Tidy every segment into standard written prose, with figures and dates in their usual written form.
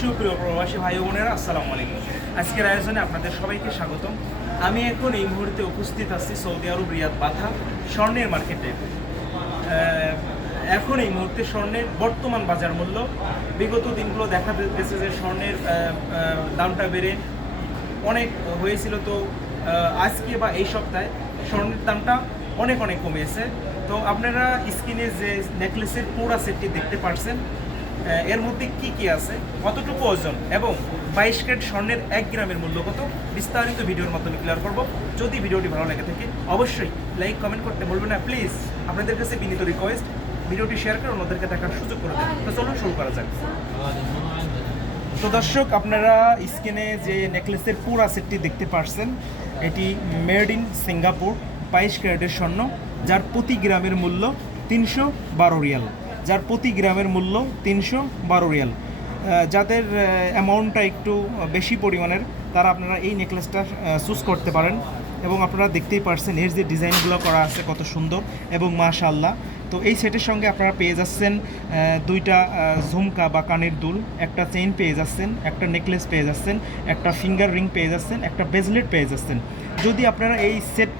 সুপ্রিয় প্রবাসী ভাই বোনেরা, আসসালামু আলাইকুম। আজকের আয়োজনে আপনাদের সবাইকে স্বাগতম। আমি এখন এই মুহূর্তে উপস্থিত আছি সৌদি আরব রিয়াদ বাথা স্বর্ণের মার্কেটে। এখন এই মুহূর্তে স্বর্ণের বর্তমান বাজার মূল্য, বিগত দিনগুলো দেখা গেছে যে স্বর্ণের দামটা বেড়ে অনেক হয়েছিল, তো আজকে বা এই সপ্তাহে স্বর্ণের দামটা অনেক কমেছে। তো আপনারা স্ক্রিনে যে নেকলেসের পুরা সেটটি দেখতে পাচ্ছেন, এর মধ্যে কি কি আছে, কতটুকু ওজন এবং 22 ক্যারেট স্বর্ণের 1 গ্রামের মূল্য কত, বিস্তারিত ভিডিওর মাধ্যমে ক্লিয়ার করব। যদি ভিডিওটি ভালো লাগে থাকে অবশ্যই লাইক কমেন্ট করতে বলবেন না প্লিজ। আপনাদের কাছে বিনীত রিকোয়েস্ট, ভিডিওটি শেয়ার করে অন্যদেরকে দেখার সুযোগ করে দেন। তো চলুন শুরু করা যাক। তো দর্শক, আপনারা স্ক্রিনে যে নেকলেসের পুরা সেটটি দেখতে পাচ্ছেন, এটি মেড ইন সিঙ্গাপুর 22 ক্যারেটের স্বর্ণ, যার প্রতি গ্রামের মূল্য 312 রিয়াল। যার প্রতি গ্রামের মূল্য 312 রিয়াল। যাদের অ্যামাউন্টটা একটু বেশি পরিমাণের, তারা আপনারা এই নেকলেসটা চুজ করতে পারেন। এবং আপনারা দেখতেই পারছেন এর যে ডিজাইনগুলো করা আছে কত সুন্দর এবং মাশাআল্লাহ। তো এই সেটের সঙ্গে আপনারা পেয়ে যাচ্ছেন দুইটা ঝুমকা বা কানের দুল, একটা চেইন পেয়ে যাচ্ছেন, একটা নেকলেস পেয়ে যাচ্ছেন, একটা ফিঙ্গার রিং পেয়ে যাচ্ছেন, একটা ব্রেসলেট পেয়ে যাচ্ছেন। যদি আপনারা এই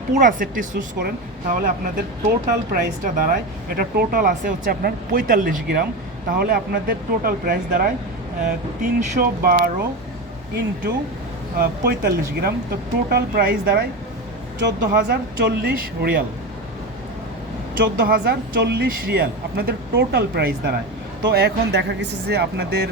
পুরা সেটটি চুজ করেন তাহলে আপনাদের টোটাল প্রাইসটা দাঁড়ায়, এটা টোটাল আছে হচ্ছে আপনার 45 গ্রাম, তাহলে আপনাদের টোটাল প্রাইস দাঁড়ায় 312 ইন্টু 45 গ্রাম। তো টোটাল প্রাইস দাঁড়ায় 14,040 রিয়াল। 14,040 রিয়াল আপনাদের টোটাল প্রাইস দাঁড়ায়। তো এখন দেখা গেছে যে আপনাদের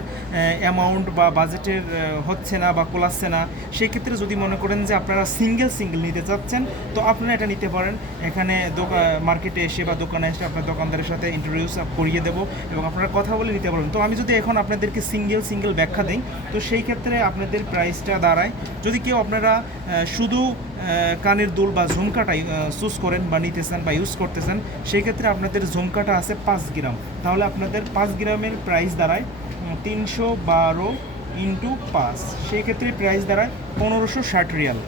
অ্যামাউন্ট বা বাজেটের হচ্ছে না বা কোলাচ্ছে না, সেই ক্ষেত্রে যদি মনে করেন যে আপনারা সিঙ্গেল নিতে চাচ্ছেন, তো আপনারা এটা নিতে পারেন। এখানে মার্কেটে এসে বা দোকানে এসে আপনার দোকানদারের সাথে ইন্ট্রোডিউস করিয়ে দেবো এবং আপনারা কথা বলে নিতে পারবেন। তো আমি যদি এখন আপনাদেরকে সিঙ্গেল ব্যাখ্যা দিই, তো সেই ক্ষেত্রে আপনাদের প্রাইসটা দাঁড়ায়, যদি কেউ আপনারা শুধু কানের দুল বা ঝুমকাটাই চুজ করেন বা নিতে চান বা ইউজ করতে চান, সেই ক্ষেত্রে আপনাদের ঝুমকাটা আছে 5 গ্রাম, তাহলে আপনাদের 5 গ্রামের প্রাইস দাঁড়ায় 312 ইন্টু 5, সেই ক্ষেত্রে প্রাইস দাঁড়ায় 1560 রিয়াল।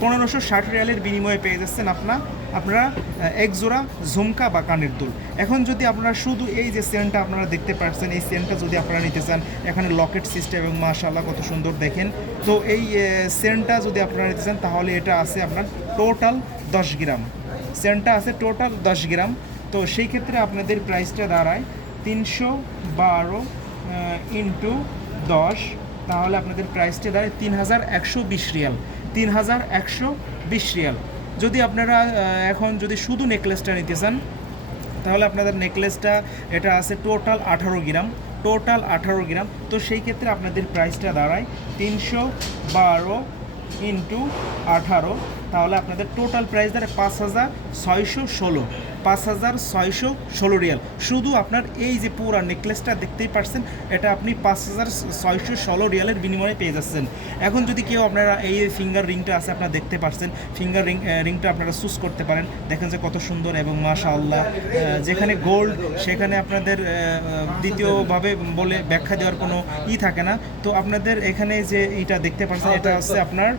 1560 রিয়ালের বিনিময়ে পেয়ে যাচ্ছেন আপনারা এক জোড়া ঝুমকা বা কানের দুল। এখন যদি আপনারা শুধু এই যে চেনটা আপনারা দেখতে পাচ্ছেন, এই চেনটা যদি আপনারা নিতে চান, এখানে লকেট সিস্টেম এবং মাশাআল্লাহ কত সুন্দর দেখেন। তো এই চেনটা যদি আপনারা নিতে চান তাহলে এটা আছে আপনার টোটাল 10 গ্রাম। চেনটা আছে টোটাল 10 গ্রাম। তো সেই ক্ষেত্রে আপনাদের প্রাইসটা দাঁড়ায় 312 ইন্টু 10, তাহলে আপনাদের প্রাইসটা দাঁড়ায় 3,120 রিয়াল। 3,120 রিয়াল। যদি আপনারা এখন যদি শুধু নেকলেসটা নিতে চান, তাহলে আপনাদের নেকলেসটা এটা আছে টোটাল 18 গ্রাম। তো সেই ক্ষেত্রে আপনাদের প্রাইসটা দাঁড়ায় 312 ইন্টু 18, তাহলে আপনাদের টোটাল প্রাইস দাঁড়ায় 5,616 রিয়াল। শুধু আপনার এই যে পুরা নেকলেসটা দেখতেই পাচ্ছেন, এটা আপনি 5,616 রিয়ালের বিনিময়ে পেয়ে যাচ্ছেন। এখন যদি কেউ আপনারা এই ফিঙ্গার রিংটা আছে আপনারা দেখতে পাচ্ছেন, ফিঙ্গার রিংটা আপনারা চুজ করতে পারেন। দেখেন যে কত সুন্দর এবং মাশাআল্লাহ, যেখানে গোল্ড সেখানে আপনাদের দ্বিতীয়ভাবে বলে ব্যাখ্যা দেওয়ার কোনো থাকে না। তো আপনাদের এখানে যে এইটা দেখতে পাচ্ছেন, এটা হচ্ছে আপনার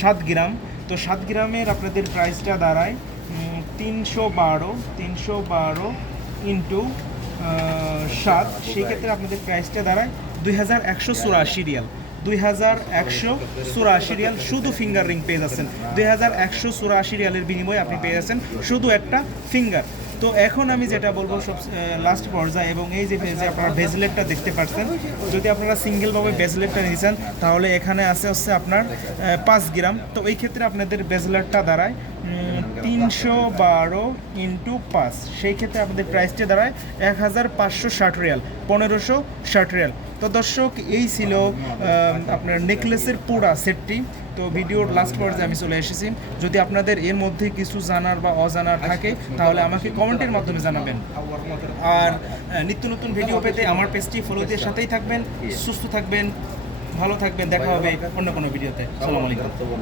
7 গ্রাম। তো 7 গ্রামের আপনাদের প্রাইসটা দাঁড়ায় 312 ইন্টু 7, সেক্ষেত্রে আপনাদের প্রাইসটা দাঁড়ায় 2,184 রিয়াল। 2,184 রিয়াল শুধু ফিঙ্গার রিং পেয়ে যাচ্ছেন। 2,184 রিয়ালের বিনিময়ে আপনি পেয়ে যাচ্ছেন শুধু একটা ফিঙ্গার। তো এখন আমি যেটা বলবো সব লাস্ট পর্যায়ে, এবং এই যে আপনারা ব্রেসলেটটা দেখতে পাচ্ছেন, যদি আপনারা সিঙ্গেলভাবে ব্রেসলেটটা নিয়েছেন তাহলে এখানে হচ্ছে আপনার 5 গ্রাম। তো এই ক্ষেত্রে আপনাদের ব্রেসলেটটা দাঁড়ায় 312 ইন্টু 5, সেই ক্ষেত্রে আপনাদের প্রাইসটা দাঁড়ায় 1,560 রিয়াল, 1,560 রিয়াল। তো দর্শক, এই ছিল আপনার নেকলেসের পুরা সেটটি। তো ভিডিওর লাস্ট পর্যায়ে আমি চলে এসেছি। যদি আপনাদের এর মধ্যে কিছু জানার বা অজানার থাকে তাহলে আমাকে কমেন্টের মাধ্যমে জানাবেন। আর নিত্য নতুন ভিডিও পেতে আমার পেজটি ফলো দিয়ে সাথেই থাকবেন। সুস্থ থাকবেন, ভালো থাকবেন, দেখা হবে অন্য কোনো ভিডিওতে। আসসালামু আলাইকুম।